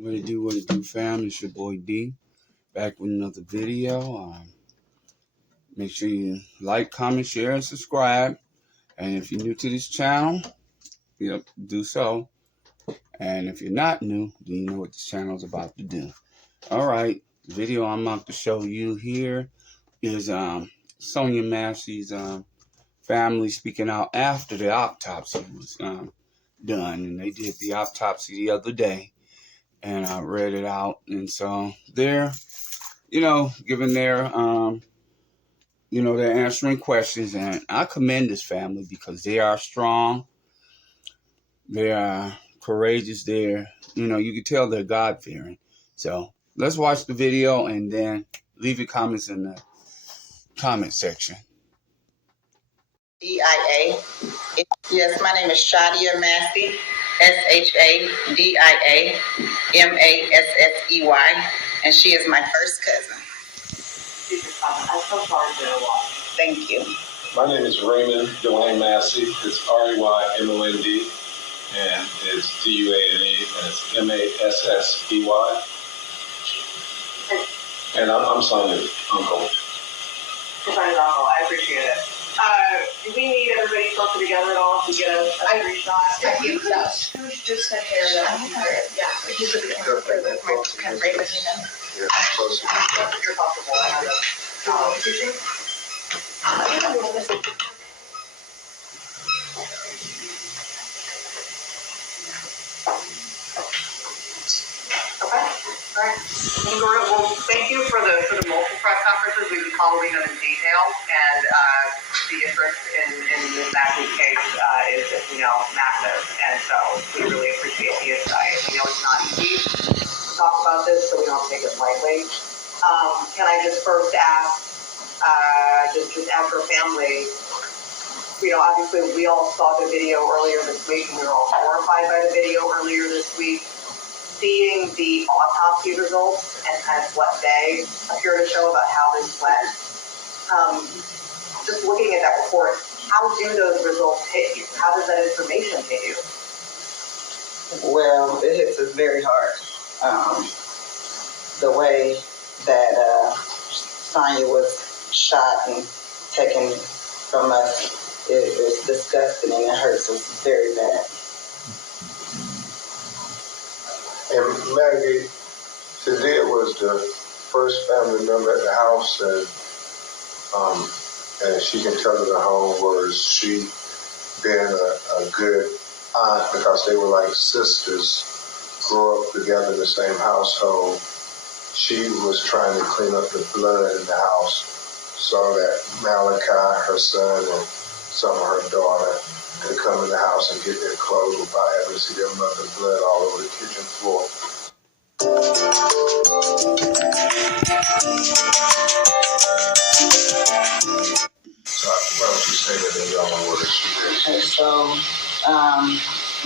What it do, fam? It's your boy D, back with another video. Make sure you like, comment, share, and subscribe. And if you're new to this channel, do so. And if you're not new, then you know what this channel is about to do. All right, the video I'm about to show you here is Sonya Massey's family speaking out after the autopsy was done. And they did the autopsy the other day. And I read it out, and so they're, giving their, they're answering questions, and I commend this family because they are strong, they are courageous, you can tell they're God-fearing. So let's watch the video, and then leave your comments in the comment section. DIA. Yes, my name is Sonya Massey, SHADIA MASSEY, and she is my first cousin. I'm so sorry to watch. Thank you. My name is Raymond Dwayne Massey. It's REYMOND, and it's DUANE, and it's MASSEY. And I'm Sonya's uncle. Sonya's uncle, I appreciate it. Do we need everybody closer together at all to get a screenshot? I think so. Who's just a hair that I yeah, he's a bit more kind of right between them. Yeah, closer. You're comfortable. I have Okay. All right. Well, thank you for the multiple press conferences. We've been following them in detail, and the interest in this Massey's case is, massive, and so we really appreciate the insight. We know it's not easy to talk about this, so we don't take it lightly. Can I just first ask, just as her family, obviously we all saw the video earlier this week, and we were all horrified by the video earlier this week. Seeing the autopsy results and kind of what they appear to show about how this went, just looking at that report, how do those results hit you? How does that information hit you? Well, it hits us very hard. The way that Sonya was shot and taken from us is disgusting, and it hurts us very bad. And Maggie, today was the first family member at the house, and she can tell in her own words, she being a good aunt, because they were like sisters, grew up together in the same household. She was trying to clean up the blood in the house, saw that Malachi, her son, and some of her daughter could come in the house and get their clothes without having to see their mother's blood all over the kitchen floor. So why don't you say that in your own words? Okay, so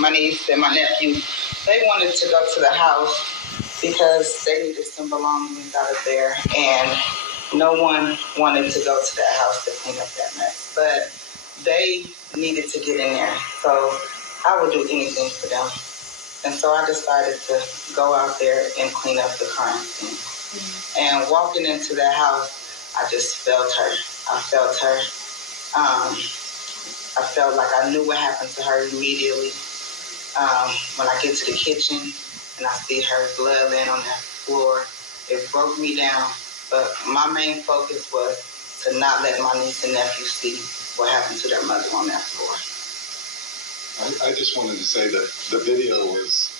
my niece and my nephew, they wanted to go to the house because they needed some belongings out of there, and no one wanted to go to that house to clean up that mess. But they needed to get in there, so I would do anything for them. And so I decided to go out there and clean up the crime scene. Mm-hmm. And walking into that house, I just felt her. I felt her. I felt like I knew what happened to her immediately. When I get to the kitchen and I see her blood laying on that floor, it broke me down. But my main focus was to not let my niece and nephew see what happened to their mother on that floor. I just wanted to say that the video was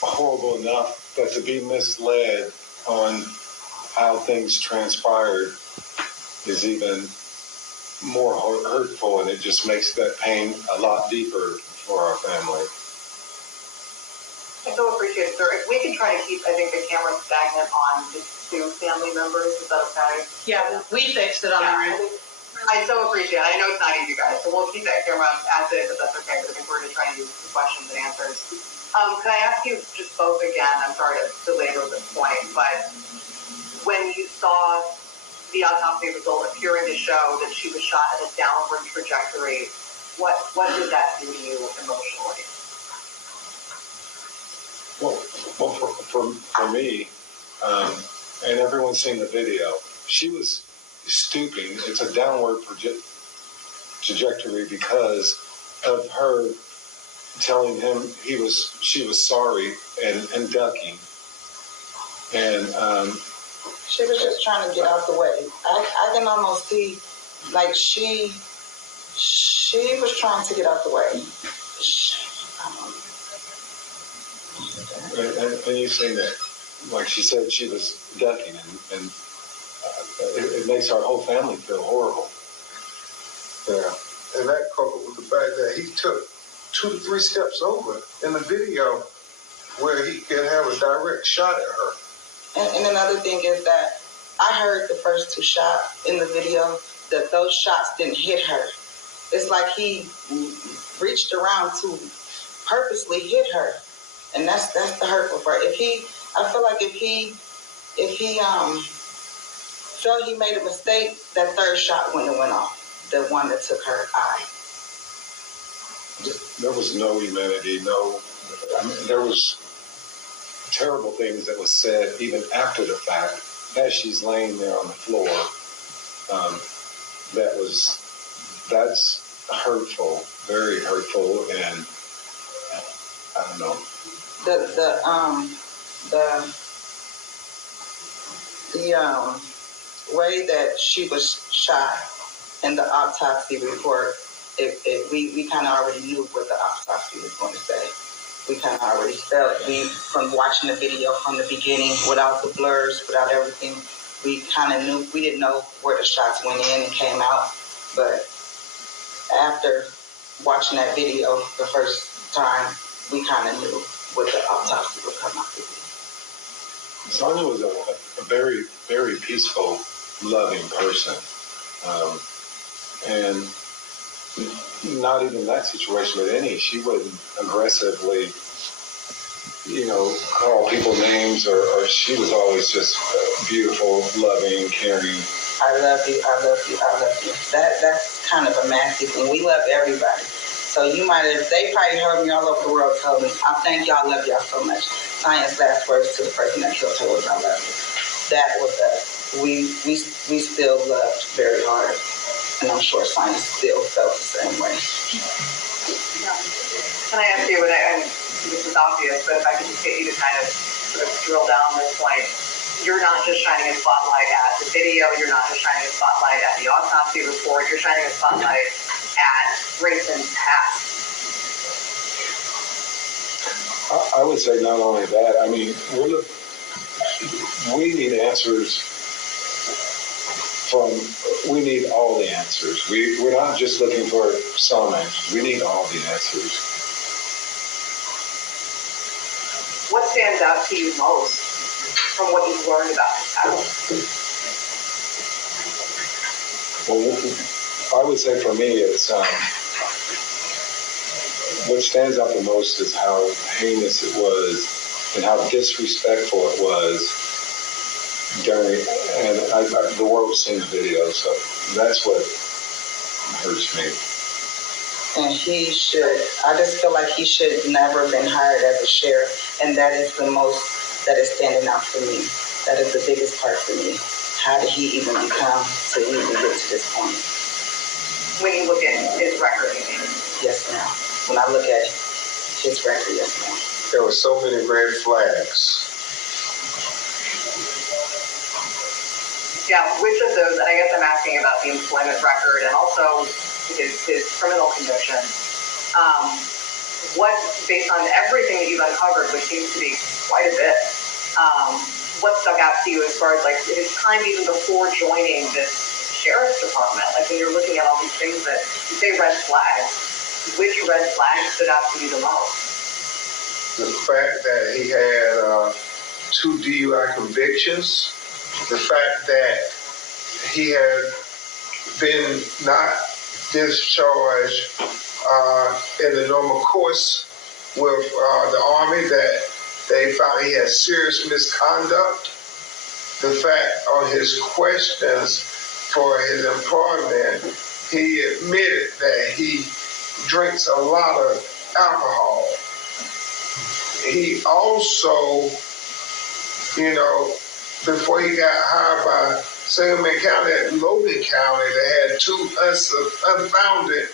horrible enough, but to be misled on how things transpired is even more hurtful, and it just makes that pain a lot deeper for our family. I so appreciate it, sir. If we can try to keep, I think, the camera stagnant on the two family members, is that okay? Yeah, we fixed it on our end. I so appreciate it. I know it's not easy, guys, so we'll keep that camera as is, if that's okay, but I think we're going to try and use the questions and answers. Can I ask you just both again, I'm sorry to belabor this point, but when you saw the autopsy result appearing to show that she was shot at a downward trajectory, what did that do to you emotionally? Well, Well, for me, and everyone's seen the video, she was stooping. It's a downward trajectory because of her telling him she was sorry and ducking. And she was just trying to get out the way. I can almost see, like, she was trying to get out the way. And you've seen that, like she said, she was ducking, and it makes our whole family feel horrible. Yeah, and that coupled with the fact that he took 2 to 3 steps over in the video where he can have a direct shot at her. And another thing is that I heard the first 2 shots in the video, that those shots didn't hit her. It's like he reached around to purposely hit her. And that's the hurtful part. I feel like if he felt he made a mistake, that 3rd shot wouldn't have went off. The one that took her eye. There was no humanity, there was terrible things that was said even after the fact, as she's laying there on the floor. That's hurtful, very hurtful, and I don't know. The way that she was shot in the autopsy report, we kind of already knew what the autopsy was going to say. We kind of already felt, from watching the video from the beginning, without the blurs, without everything, we kind of knew. We didn't know where the shots went in and came out, but after watching that video the first time, we kind of knew what the autopsy would come out to be. Sonya was a very, very peaceful, loving person. And not even that situation, but she wouldn't aggressively, call people names, or she was always just beautiful, loving, caring. I love you, I love you, I love you. That's kind of a massive thing. We love everybody. So they probably heard me all over the world tell me, I thank y'all, love y'all so much. Sonya's last words to the person that killed her was, I love you. That was us. We still loved very hard. And I'm sure Sonya still felt the same way. Can I ask you, and this is obvious, but if I could just get you to kind of sort of drill down on this point, you're not just shining a spotlight at the video, you're not just shining a spotlight at the autopsy report, you're shining a spotlight at Grayson's past. I would say not only that, I mean, we need answers we need all the answers. We're not just looking for some answers. We need all the answers. What stands out to you most from what you've learned about this house? Well, I would say for me, it's what stands out the most is how heinous it was and how disrespectful it was and the world's seen the video, so that's what hurts me. And I just feel like he should never have been hired as a sheriff, and that is the most that is standing out for me. That is the biggest part for me. How did he even come to even get to this point? When you look at his record, you mean? Yes, ma'am. When I look at his record, yes, ma'am. There were so many red flags. Yeah, which of those, and I guess I'm asking about the employment record and also his criminal conviction. What, based on everything that you've uncovered, which seems to be quite a bit, what stuck out to you as far as like his time even before joining this sheriff's department? Like when you're looking at all these things that you say red flags, which red flag stood out to you the most? The fact that he had 2 DUI convictions. The fact that he had been not discharged in the normal course with the Army, that they found he had serious misconduct. The fact on his questions for his employment, he admitted that he drinks a lot of alcohol. he also, before he got hired by Sangamon County at Logan County, they had two unfounded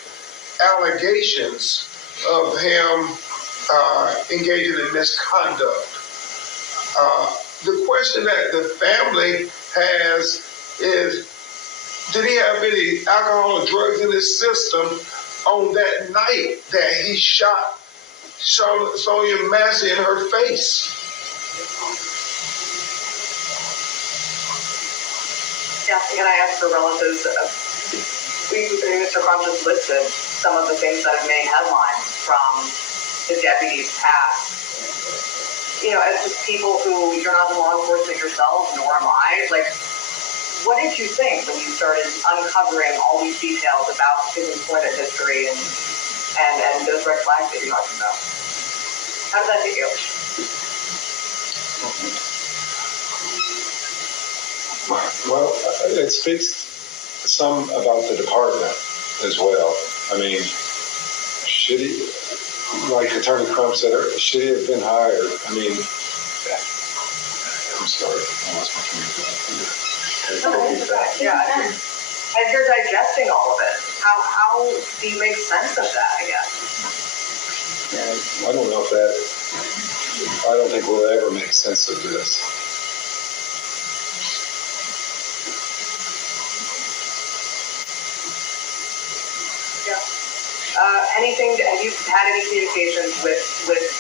allegations of him engaging in misconduct. The question that the family has is, did he have any alcohol or drugs in his system on that night that he shot Sonya Massey in her face? Yeah, can I ask for relatives? Mr. Crum just listed some of the things that have made headlines from the deputy's past. As just people who, you're not in law enforcement yourself, nor am I, what did you think when you started uncovering all these details about his employment history and those red flags that you're talking about? How did that hit you? Well, it speaks some about the department as well. I mean, should he, like Attorney Crump said, should he have been hired? I mean, I'm sorry, I lost my train of thought. Yeah. As you're digesting all of it, how do you make sense of that, I guess? I don't know I don't think we'll ever make sense of this. Have you had any communications with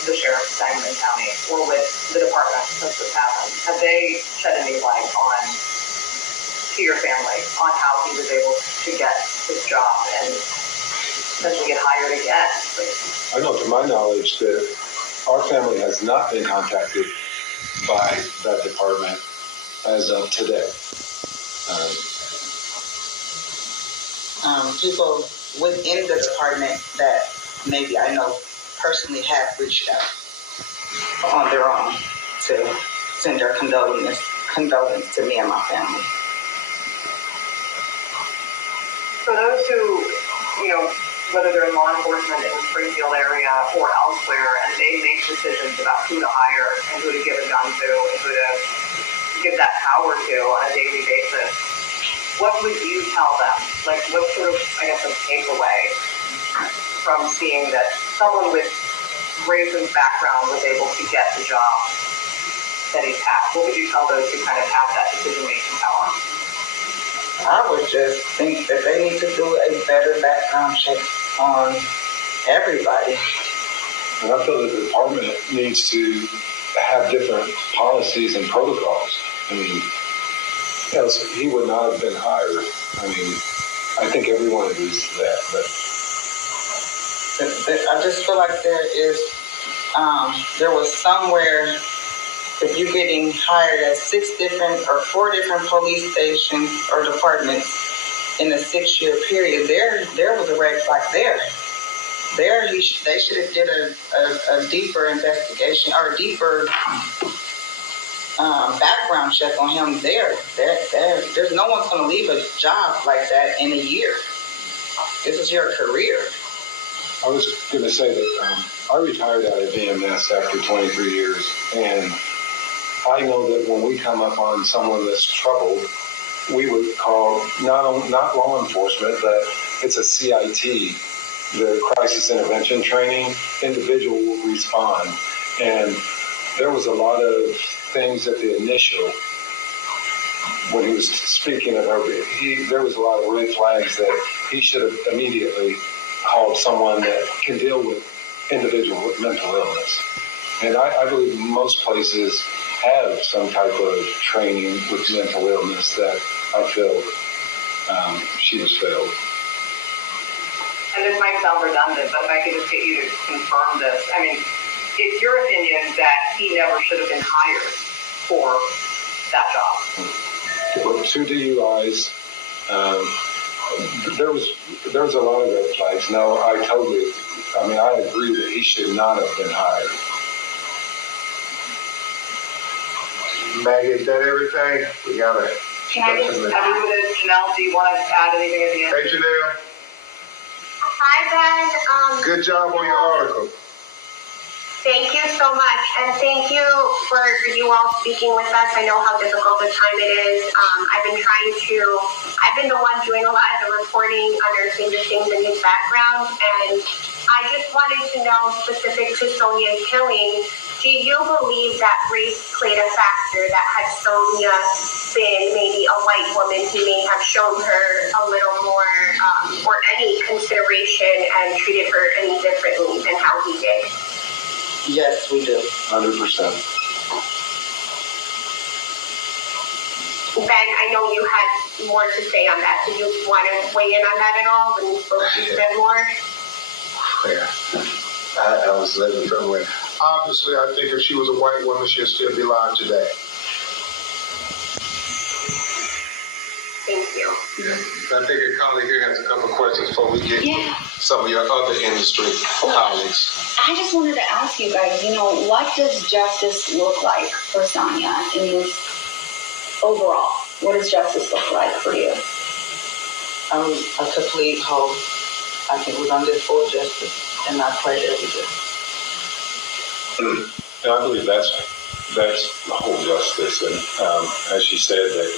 the sheriff of Sangamon County or with the department since this happened? Have they shed any light to your family on how he was able to get his job and essentially get hired again? I know, to my knowledge, that our family has not been contacted by that department as of today. People within the department that maybe I know personally have reached out on their own to send their condolence to me and my family. For those who, whether they're in law enforcement in the Springfield area or elsewhere, and they make decisions about who to hire and who to give a gun to and who to give that power to on a daily basis, what would you tell them? What sort of, a takeaway from seeing that someone with Grayson's background was able to get the job that he's had? What would you tell those who kind of have that decision-making power? I would just think that they need to do a better background check on everybody. And I feel the department needs to have different policies and protocols. I mean, else he would not have been hired. I mean, I think everyone agrees to that, but I just feel like there was somewhere, if you're getting hired at 6 different or 4 different police stations or departments in a 6-year period, there was a red flag there. They should have did a deeper investigation or a deeper background check on him there. There's no one's going to leave a job like that in a year. This is your career. I was going to say that I retired out of VMS after 23 years, and I know that when we come up on someone that's troubled, we would call not law enforcement, but it's a CIT, the crisis intervention training. Individual will respond, and there was a lot of things at the initial, when he was speaking of her, there was a lot of red flags that he should have immediately called someone that can deal with individual with mental illness. And I believe most places have some type of training with mental illness that I feel she was failed. And this might sound redundant, but if I could just get you to confirm this. I mean, it's your opinion that he never should have been hired for that job? 2 DUIs. There was a lot of red flags. No, I agree that he should not have been hired. Maggie, is that everything? We got it. Can I just, Janelle, do you want to add anything at the end? Hey, Janelle. Hi, Ben. Good job on your article. Thank you so much, and thank you for you all speaking with us. I know how difficult the time it is. I've been the one doing a lot of the reporting, unearthing the things in his background, and I just wanted to know, specific to Sonya's killing, do you believe that race played a factor, that had Sonya been maybe a white woman, he may have shown her a little more, or any consideration and treated her any differently than how he did? Yes, we do. 100%. Ben, I know you had more to say on that. Did you want to weigh in on that at all when you spoke to said more? Yeah, I was living from when. Obviously, I think if she was a white woman, she'd still be alive today. Thank you. I think your colleague here has a couple of questions before we get to some of your other industry colleagues. I just wanted to ask you guys, what does justice look like for Sonya in this overall? What does justice look like for you? I'm a complete whole. I think we're going to get full justice, and I pray that we do. And I believe that's whole justice. And as she said, that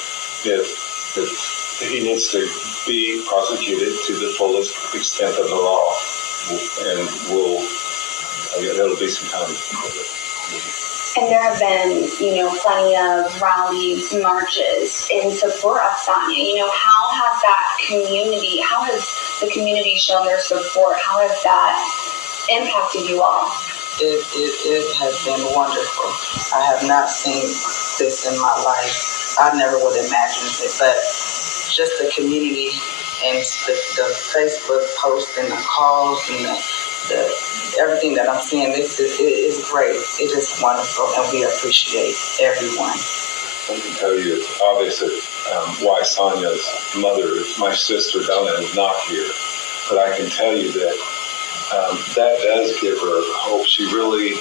if he needs to be prosecuted to the fullest extent of the law, and there'll be some time for it. And there have been, plenty of rallies, marches in support of Sonya. How has the community shown their support? How has that impacted you all? It has been wonderful. I have not seen this in my life. I never would imagine it, but just the community and the Facebook posts and the calls and the everything that I'm seeing, it is great. It is wonderful, and we appreciate everyone. I can tell you it's obvious that why Sonya's mother, my sister Donna, is not here. But I can tell you that that does give her hope. She really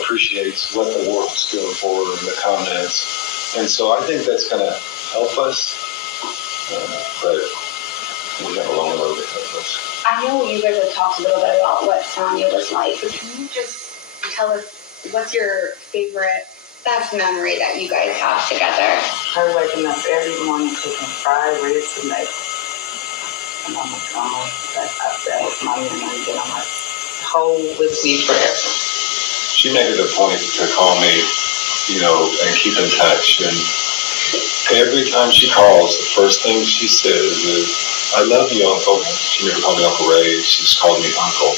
appreciates what the world's doing for her in the comments. And so I think that's going to help us. But we have a long road to help us. I know you guys have talked a little bit about what Sonya was like, but can you just tell us what's your favorite, best memory that you guys have together? Her waking up every morning cooking fried red tomatoes. And I'm like, that was my memory that I'm like, hold with me forever. She made it a point to call me, and keep in touch. And every time she calls, the first thing she says is, I love you, Uncle. She never called me Uncle Ray. She just called me Uncle.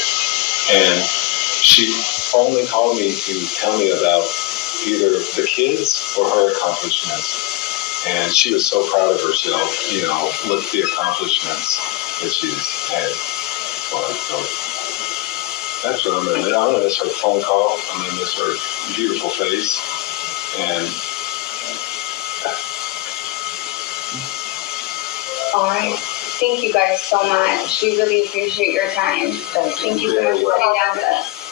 And she only called me to tell me about either the kids or her accomplishments. And she was so proud of herself, with the accomplishments that she's had. So that's what I'm going to do. I'm going to miss her phone call. I'm going to miss her beautiful face. And All right. Thank you guys so much. We really appreciate your time. Thank you so much for sitting down with us.